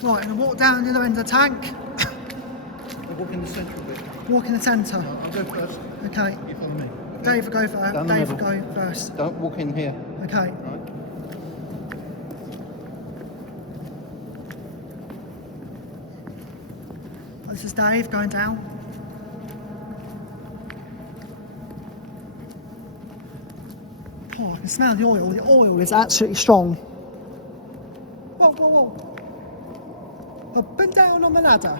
Right, I'm going to walk down the other end of the tank. I'll walk in the central bit. Walk in the centre. No, I'll go first. Okay. You follow me. Dave will go first. Down the Dave will middle. go first. Don't walk in here. Okay. Right. This is Dave going down. Oh, I can smell the oil. The oil is absolutely strong. Whoa, whoa, whoa. Up and down on the ladder.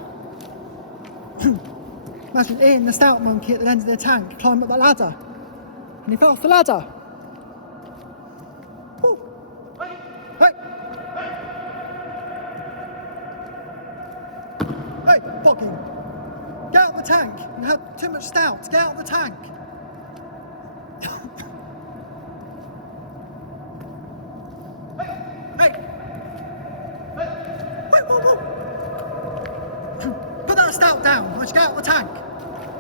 Imagine Ian, the stout monkey, at the end of the tank, climb up the ladder. And he fell off the ladder. Woo. Hey. Hey, Boggin. Get out of the tank. You had too much stout. Get out of the tank. Hey. Wait, whoa, whoa. Put that stout down. Let's get out of the tank.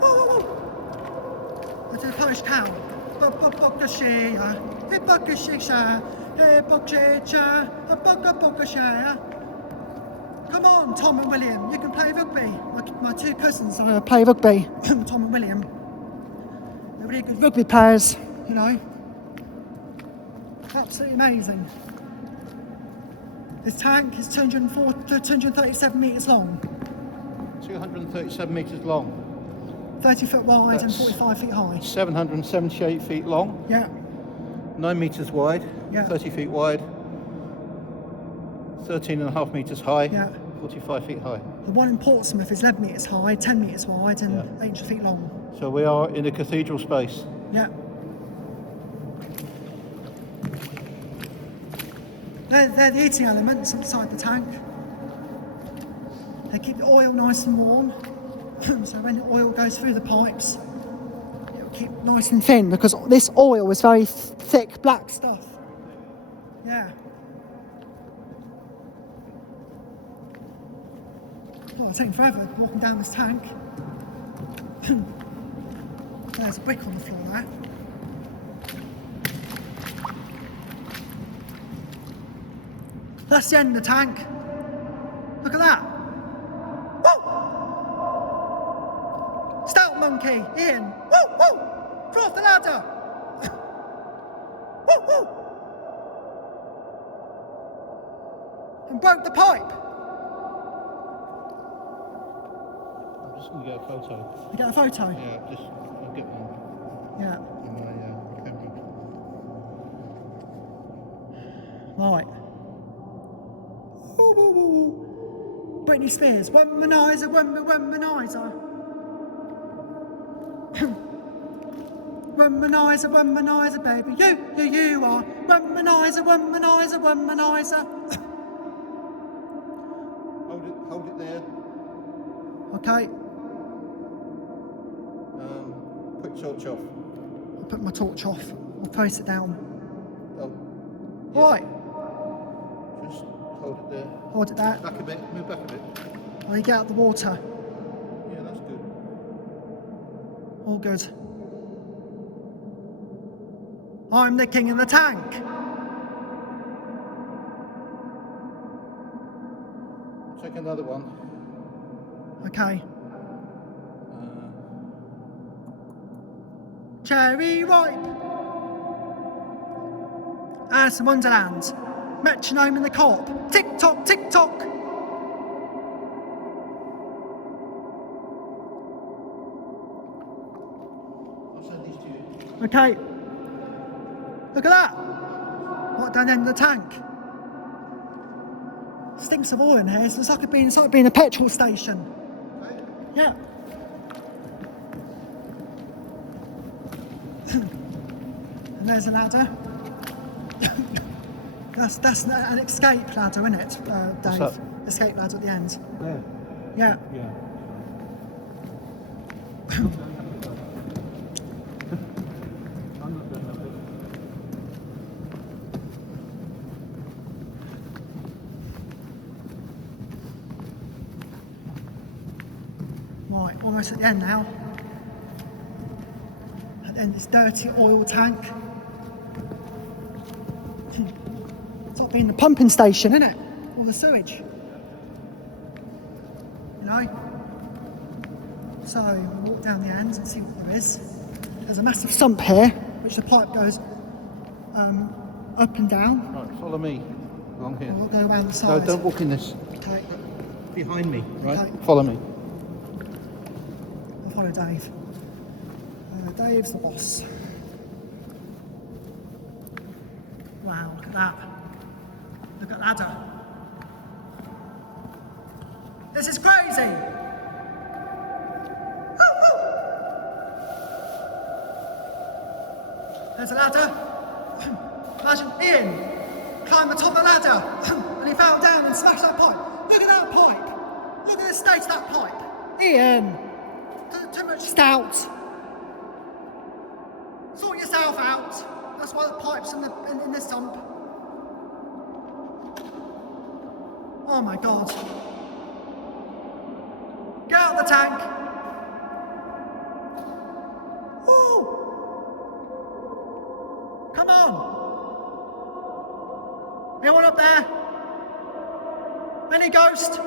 Whoa, whoa, whoa. That's a Polish cow. Come on, Tom and William, you can play rugby. My two cousins play rugby, Tom and William. They're really good rugby players, you know. Absolutely amazing. This tank is 237 metres long. 237 metres long. 30 foot wide and That's 45 feet high. 778 feet long. Yeah. 9 metres wide. Yeah. 30 feet wide. 13.5 metres high. Yeah. 45 feet high. The one in Portsmouth is 11 metres high, 10 metres wide and 8 feet long. So we are in a cathedral space. Yeah. They're the eating elements inside the tank. They keep the oil nice and warm. So when the oil goes through the pipes, it'll keep nice and thin because this oil is very thick black stuff. Yeah. Oh, it's taking forever walking down this tank. There's a brick on the floor there. That's the end of the tank. Look at that. Woo! Stout monkey, Ian. Woo, woo! Throw off the ladder. Woo, woo! And broke the pipe. I'm just going to get a photo. You get a photo? Yeah, I'll get one. Yeah. On my camera. Right. Woo, woo, woo. Britney Spears, womanizer, womanizer. Womanizer, womanizer, baby. You are. Womanizer, womanizer, womanizer. Hold it there. Okay, Put torch off. I'll put my torch off. I'll place it down. Oh. Right, Just hold it there. hold it there. Back a bit. Move back a bit. Oh, you get out the water. Yeah, that's good. All good. I'm the king in the tank. Take another one. Okay. Cherry ripe. Alice in Wonderland. Metronome in the cop. Tick tock, tick tock. I'll send these to you. Okay. Look at that. Right down the end of the tank. Stinks of oil in here. It's like it's like being a petrol station. Yeah. And there's a ladder. that's an escape ladder, isn't it, Dave? What's that? Escape ladder at the end. There. Yeah. Yeah. Right, almost at the end now. And then this dirty oil tank. It's like being the pumping station, isn't it? All the sewage. you know. So we'll walk down the end and see what there is. There's a massive sump here, which the pipe goes up and down. Right, follow me along here. We'll go around the No, side. don't walk in this. Okay, Behind me, right? Okay. Follow me. I'll follow Dave. Dave's the boss. Wow, look at that. Look at that ladder. This is crazy! Woo, woo. There's a ladder. Imagine Ian climbed the top of the ladder and he fell down and smashed that pipe. Look at that pipe. Look at the state of that pipe. Ian, too much stout. Sort yourself out. That's why the pipe's in the sump. Oh my God. Get out of the tank. Woo! Come on. Anyone up there? Any ghost?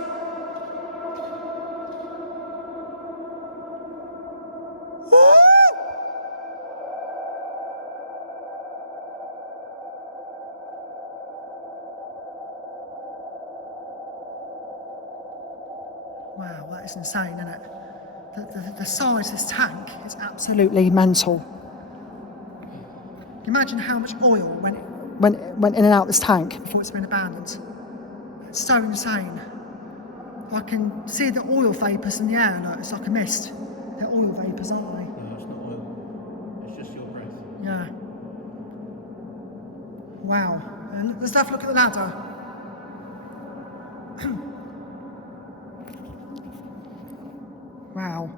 Woo! Wow, that is insane, isn't it? The size of this tank is absolutely mental. Imagine how much oil went in and out this tank before it's been abandoned. It's so insane. I can see the oil vapours in the air. No, it's like a mist. They're oil vapours, aren't they? No, it's not oil. It's just your breath. Yeah. Wow. And let's have a look at the ladder. Wow.